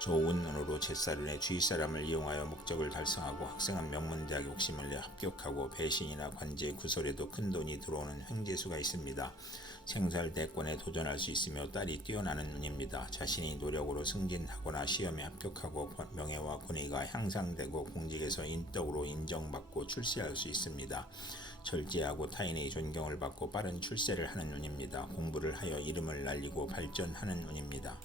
좋은 눈으로 제사륜의 주위 사람을 이용하여 목적을 달성하고 학생한 명문대학에 욕심을 내 합격하고 배신이나 관제 구설에도 큰 돈이 들어오는 횡재수가 있습니다. 생살 대권에 도전할 수 있으며 딸이 뛰어나는 눈입니다. 자신이 노력으로 승진하거나 시험에 합격하고 명예와 권위가 향상되고 공직에서 인덕으로 인정받고 출세할 수 있습니다. 절제하고 타인의 존경을 받고 빠른 출세를 하는 눈입니다. 공부를 하여 이름을 날리고 발전하는 눈입니다.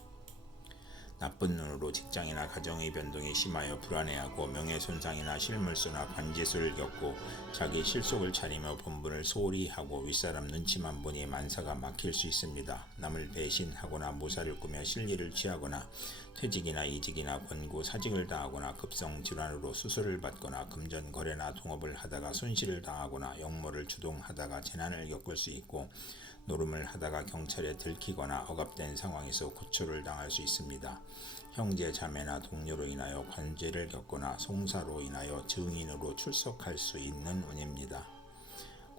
나쁜 눈으로 직장이나 가정의 변동이 심하여 불안해하고 명예손상이나 실물수나 관제수를 겪고 자기 실속을 차리며 본분을 소홀히 하고 윗사람 눈치만 보니 만사가 막힐 수 있습니다. 남을 배신하거나 모사를 꾸며 실리를 취하거나 퇴직이나 이직이나 권고 사직을 당하거나 급성 질환으로 수술을 받거나 금전 거래나 동업을 하다가 손실을 당하거나 역모를 주동하다가 재난을 겪을 수 있고 노름을 하다가 경찰에 들키거나 억압된 상황에서 고초를 당할 수 있습니다. 형제 자매나 동료로 인하여 관제를 겪거나 송사로 인하여 증인으로 출석할 수 있는 운입니다.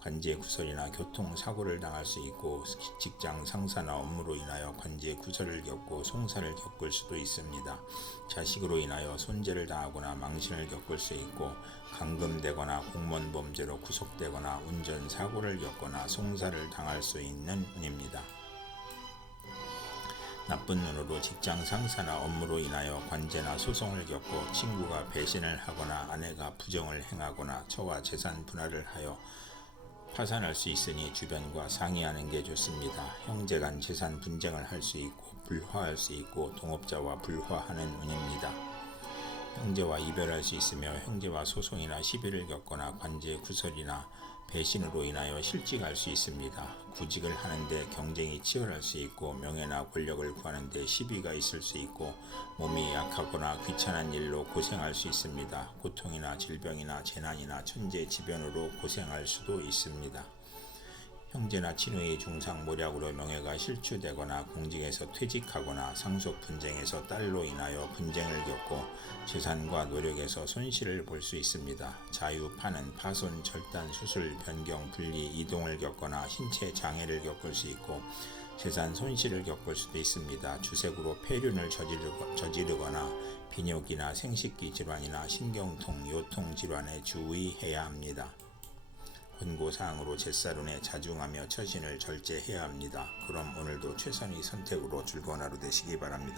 관제 구설이나 교통 사고를 당할 수 있고 직장 상사나 업무로 인하여 관제 구설을 겪고 송사를 겪을 수도 있습니다. 자식으로 인하여 손재를 당하거나 망신을 겪을 수 있고 감금되거나 공무원 범죄로 구속되거나 운전 사고를 겪거나 송사를 당할 수 있는 운입니다. 나쁜 눈으로 직장 상사나 업무로 인하여 관제나 소송을 겪고 친구가 배신을 하거나 아내가 부정을 행하거나 처와 재산 분할을 하여 파산할 수 있으니 주변과 상의하는 게 좋습니다. 형제 간 재산 분쟁을 할 수 있고 불화할 수 있고 동업자와 불화하는 운입니다. 형제와 이별할 수 있으며 형제와 소송이나 시비를 겪거나 관제 구설이나 배신으로 인하여 실직할 수 있습니다. 구직을 하는데 경쟁이 치열할 수 있고 명예나 권력을 구하는데 시비가 있을 수 있고 몸이 약하거나 귀찮은 일로 고생할 수 있습니다. 고통이나 질병이나 재난이나 천재지변으로 고생할 수도 있습니다. 형제나 친구의 중상 모략으로 명예가 실추되거나 공직에서 퇴직하거나 상속 분쟁에서 딸로 인하여 분쟁을 겪고 재산과 노력에서 손실을 볼 수 있습니다. 자유 파는 파손, 절단, 수술, 변경, 분리, 이동을 겪거나 신체 장애를 겪을 수 있고 재산 손실을 겪을 수도 있습니다. 주색으로 폐륜을 저지르거나 비뇨기나 생식기 질환이나 신경통, 요통 질환에 주의해야 합니다. 권고사항으로 제사론에 자중하며 처신을 절제해야 합니다. 그럼 오늘도 최선의 선택으로 즐거운 하루 되시기 바랍니다.